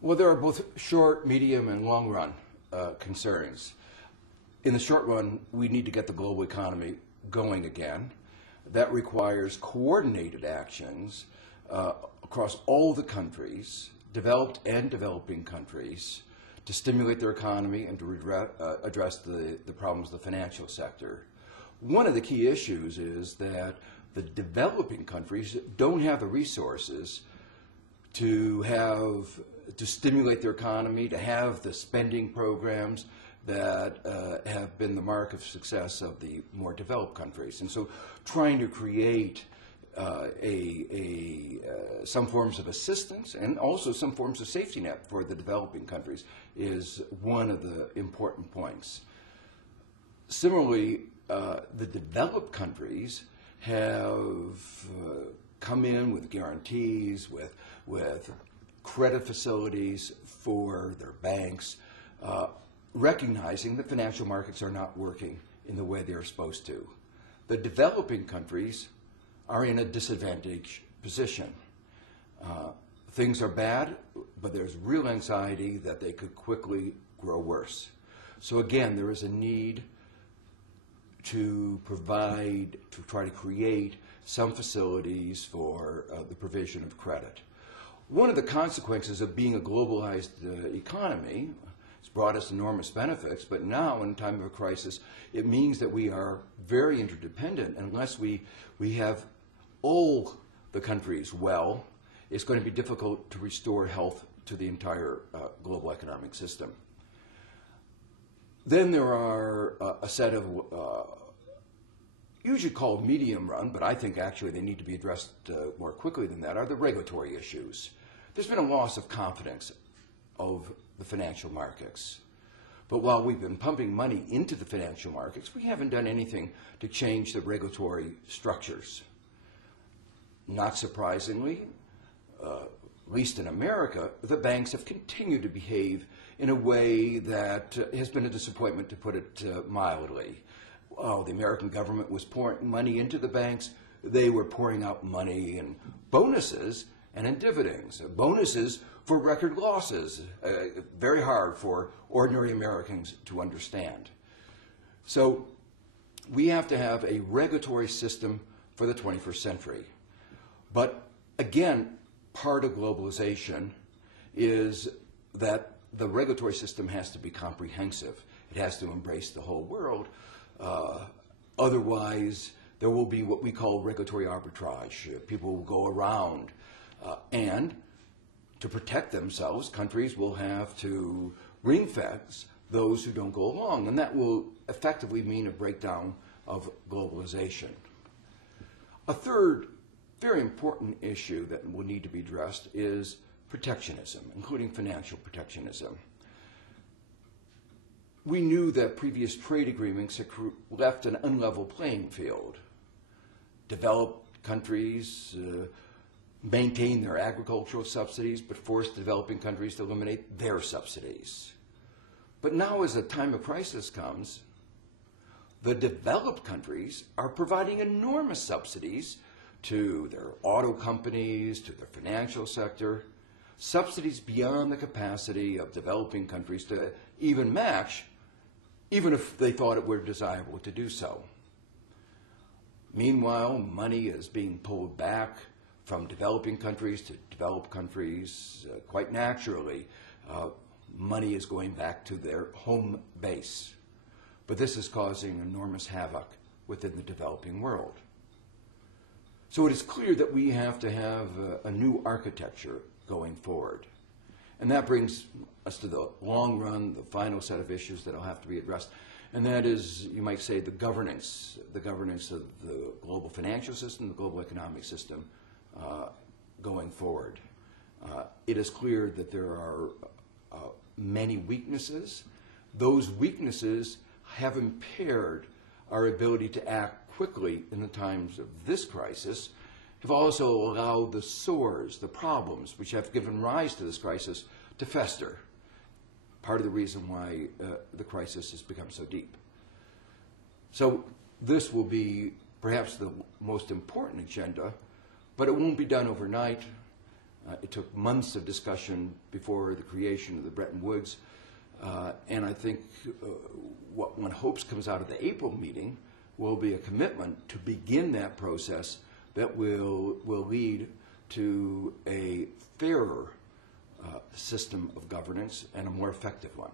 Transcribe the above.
Well, there are both short, medium, and long run concerns. In the short run, we need to get the global economy going again. That requires coordinated actions across all the countries, developed and developing countries, to stimulate their economy and to address the problems of the financial sector. One of the key issues is that the developing countries don't have the resources to stimulate their economy, to have the spending programs that have been the mark of success of the more developed countries. And so trying to create some forms of assistance and also some forms of safety net for the developing countries is one of the important points. Similarly, the developed countries have come in with guarantees, with credit facilities for their banks, recognizing that financial markets are not working in the way they're supposed to. The developing countries are in a disadvantaged position. Things are bad, but there's real anxiety that they could quickly grow worse. So again, there is a need to try to create some facilities for the provision of credit. One of the consequences of being a globalized economy, it's brought us enormous benefits, but now in time of a crisis, it means that we are very interdependent. Unless we have all the countries well, it's going to be difficult to restore health to the entire global economic system. Then there are a set of usually called medium run, but I think actually they need to be addressed more quickly than that, are the regulatory issues. There's been a loss of confidence of the financial markets. But while we've been pumping money into the financial markets, we haven't done anything to change the regulatory structures. Not surprisingly, at least in America, the banks have continued to behave in a way that has been a disappointment, to put it mildly. Oh, the American government was pouring money into the banks. They were pouring out money in bonuses and in dividends. Bonuses for record losses. Very hard for ordinary Americans to understand. So we have to have a regulatory system for the 21st century. But again, part of globalization is that the regulatory system has to be comprehensive. It has to embrace the whole world. Otherwise, there will be what we call regulatory arbitrage. People will go around, and to protect themselves, countries will have to ring-fence those who don't go along, and that will effectively mean a breakdown of globalization. A third very important issue that will need to be addressed is protectionism, including financial protectionism. We knew that previous trade agreements had left an unlevel playing field. Developed countries maintain their agricultural subsidies, but forced developing countries to eliminate their subsidies. But now, as a time of crisis comes, the developed countries are providing enormous subsidies to their auto companies, to their financial sector, subsidies beyond the capacity of developing countries to even match, even if they thought it were desirable to do so. Meanwhile, money is being pulled back from developing countries to developed countries. Quite naturally, money is going back to their home base. But this is causing enormous havoc within the developing world. So it is clear that we have to have a new architecture going forward. And that brings us to the long run, the final set of issues that will have to be addressed. And that is, you might say, the governance of the global financial system, the global economic system going forward. It is clear that there are many weaknesses. Those weaknesses have impaired our ability to act quickly in the times of this crisis, have also allowed the sores, the problems which have given rise to this crisis, to fester. Part of the reason why the crisis has become so deep. So this will be perhaps the most important agenda, but it won't be done overnight. It took months of discussion before the creation of the Bretton Woods. And I think what one hopes comes out of the April meeting will be a commitment to begin that process that will lead to a fairer system of governance and a more effective one.